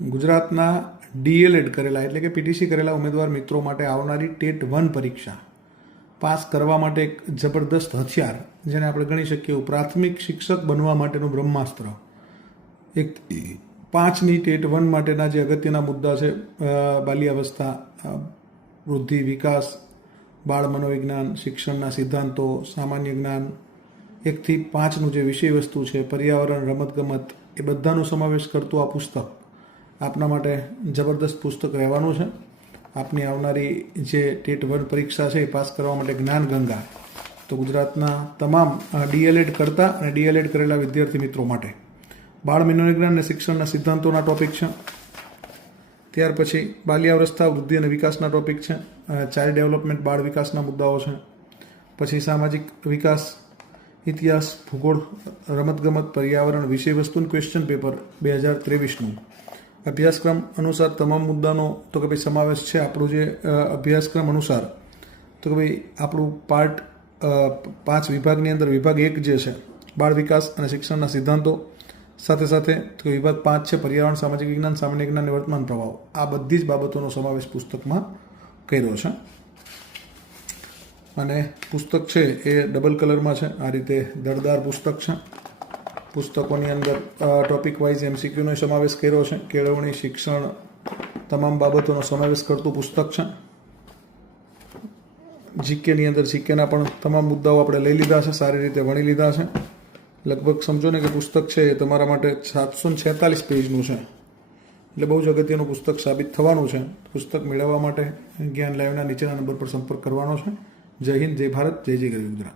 ગુજરાતના ડીએલએડ કરેલા, એટલે કે પીટીસી કરેલા ઉમેદવાર મિત્રો માટે આવનારી ટેટ વન પરીક્ષા પાસ કરવા માટે એક જબરદસ્ત હથિયાર, જેને આપણે ગણી શકીએ પ્રાથમિક શિક્ષક બનવા માટેનું બ્રહ્માસ્ત્ર. એક પાંચની ટેટ વન માટેના જે અગત્યના મુદ્દા છે બાલ્યાવસ્થા વૃદ્ધિ, વિકાસ, બાળ મનોવિજ્ઞાન, શિક્ષણના સિદ્ધાંતો, સામાન્ય જ્ઞાન, એકથી પાંચનું જે વિષય વસ્તુ છે, પર્યાવરણ, રમતગમત, એ બધાનો સમાવેશ કરતું આ પુસ્તક. આપના માટે જબરદસ્ત પુસ્તક રહેવાનું છે. આપની આવનારી જે ટેટ વન પરીક્ષા છે એ પાસ કરવા માટે જ્ઞાન ગંગા. તો ગુજરાતના તમામ ડીએલએડ કરતા અને ડીએલએડ કરેલા વિદ્યાર્થી મિત્રો માટે. બાળ મનોવિજ્ઞાન અને શિક્ષણના સિદ્ધાંતોના ટોપિક છે. ત્યાર પછી બાલ્યાવસ્થા, વૃદ્ધિ અને વિકાસના ટોપિક છે. ચાઇલ્ડ ડેવલપમેન્ટ, બાળ વિકાસના મુદ્દાઓ છે. પછી સામાજિક વિકાસ, ઇતિહાસ, ભૂગોળ, રમતગમત, પર્યાવરણ વિષય વસ્તુનું ક્વેશ્ચન પેપર બે હજાર ત્રેવીસનું. અભ્યાસક્રમ અનુસાર તમામ મુદ્દાનો તો કે ભાઈ સમાવેશ છે, આપણું જે અભ્યાસક્રમ અનુસાર. તો કે ભાઈ આપણું પાર્ટ પાંચ વિભાગની અંદર વિભાગ એક જે છે, બાળ વિકાસ અને શિક્ષણના સિદ્ધાંતો, સાથે સાથે તો વિભાગ પાંચ છે, પર્યાવરણ, સામાજિક વિજ્ઞાન, સામાન્ય વિજ્ઞાન અને વર્તમાન પ્રભાવ આ બધી જ બાબતોનો સમાવેશ પુસ્તકમાં કર્યો છે. અને પુસ્તક છે એ ડબલ કલરમાં છે. આ રીતે દળદાર પુસ્તક છે. પુસ્તકોની અંદર ટોપિક વાઇઝ એમસીક્યુનો સમાવેશ કર્યો છે. કેળવણી, શિક્ષણ તમામ બાબતોનો સમાવેશ કરતું પુસ્તક છે. જીકેની અંદર જીકેના પણ તમામ મુદ્દાઓ આપણે લઈ લીધા છે, સારી રીતે વણી લીધા છે. લગભગ સમજો ને કે પુસ્તક છે એ તમારા માટે સાતસો છેતાલીસ પેજનું છે. એટલે બહુ જ અગત્યનું પુસ્તક સાબિત થવાનું છે. પુસ્તક મેળવવા માટે જ્ઞાન લાઈવના નીચેના નંબર પર સંપર્ક કરવાનો છે. જય હિન્દ, જય ભારત, જય જય ગરવી ગુજરાત.